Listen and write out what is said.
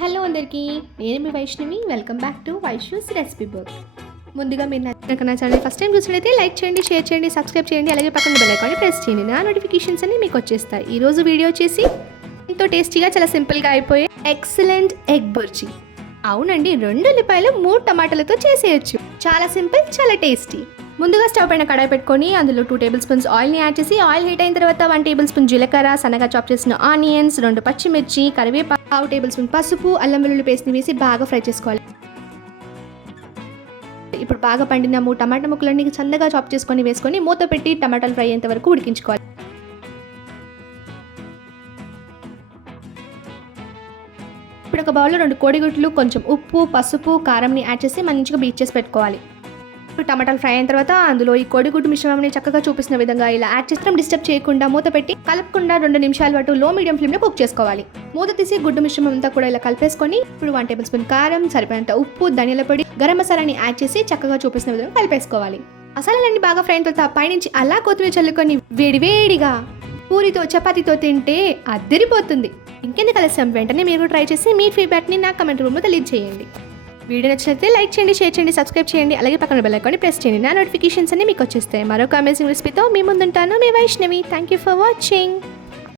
Hello అందరికీ నేను మీ Vaishnavi. Welcome back to Vaishnu's recipe book ముందుగా మీరు నా- నా ఛానల్ ఫస్ట్ టైం చూసినట్లయితే లైక్ చేయండి షేర్ చేయండి సబ్స్క్రైబ్ చేయండి అలాగే పక్కన బెల్ ఐకాన్ని ప్రెస్ చేయండి. నా నోటిఫికేషన్స్ అన్ని మీకు వచ్చేస్తాయి. ఈరోజు వీడియో వచ్చేసి ఎంతో టేస్టీగా చాలా సింపుల్గా అయిపోయే ఎక్సలెంట్ ఎగ్ బుర్జీ అవునండి రెండు ఉల్లిపాయలు మూడు టమాటాలతో చేసేయచ్చు. చాలా సింపుల్ చాలా టేస్టీ ముందుగా స్టవ్ పైన కడాయి పెట్టుకొని అందులో టూ టేబుల్ స్పూన్స్ ఆయిల్ని యాడ్ చేసి ఆయిల్ హీట్ అయిన తర్వాత వన్ టేబుల్ స్పూన్ జీలకర్ర సన్నగా చాప్ చేసిన ఆనియన్స్ రెండు పచ్చిమిర్చి కరివేపాకు పావు టేబుల్ స్పూన్ పసుపు అల్లం వెల్లుల్లి పేస్ట్ని వేసి బాగా ఫ్రై చేసుకోవాలి. ఇప్పుడు బాగా పండిన మూడు టమాటా ముక్కలన్నీ చందగా చాప్ చేసుకొని వేసుకొని మూత పెట్టి టమాటాలు ఫ్రై అయ్యేంత వరకు ఉడికించుకోవాలి. ఇప్పుడు ఒక బౌల్లో రెండు కోడిగుడ్లు కొంచెం ఉప్పు పసుపు కారంని యాడ్ చేసి మంచిగా బీట్ చేసి పెట్టుకోవాలి. టమాటాలు ఫ్రై అయిన తర్వాత అందులో ఈ కోడిగుడ్డు మిశ్రమాన్ని చక్కగా చూపిస్తున్న విధంగా ఇలా యాడ్ చేస్తాం డిస్టర్బ్ చేయకుండా మూత పెట్టి కలపకుండా రెండు నిమిషాల పాటు లో మీడియం ఫ్లేమ్లో కుక్ చేసుకోవాలి. మూత తీసి గుడ్డు మిశ్రమం అంతా కూడా ఇలా కలిపేసుకొని ఇప్పుడు వన్ టేబుల్ స్పూన్ కారం సరిపోయినంత ఉప్పు ధనియాల పొడి గరం మసాలాని యాడ్ చేసి చక్కగా చూపిస్తున్న విధంగా కలిపేసుకోవాలి. మసాలాలన్నీ బాగా ఫ్రై అయిన తర్వాత పైనుంచి అలా కొత్తిమీర చల్లుకొని వేడివేడిగా పూరితో చపాతీతో తింటే అద్దరిపోతుంది ఇంకెందుకు కలిసాం వెంటనే మీరు ట్రై చేసి మీ ఫీడ్బ్యాక్ని నా కమెంట్ రూమ్లో తెలియజేయండి. వీడియో నచ్చినట్లయితే లైక్ చేయండి షేర్ చేయండి సబ్స్క్రైబ్ చేయండి. అలాగే పక్కన బెల్ ఐకాన్ని ప్రెస్ చేయండి. నా నోటిఫికేషన్స్ అన్ని మీకు వచ్చేస్తాయి. మరొక అమేజింగ్ రెసిపీతో మీ ముందుంటాను. మీ Vaishnavi. Thank you for watching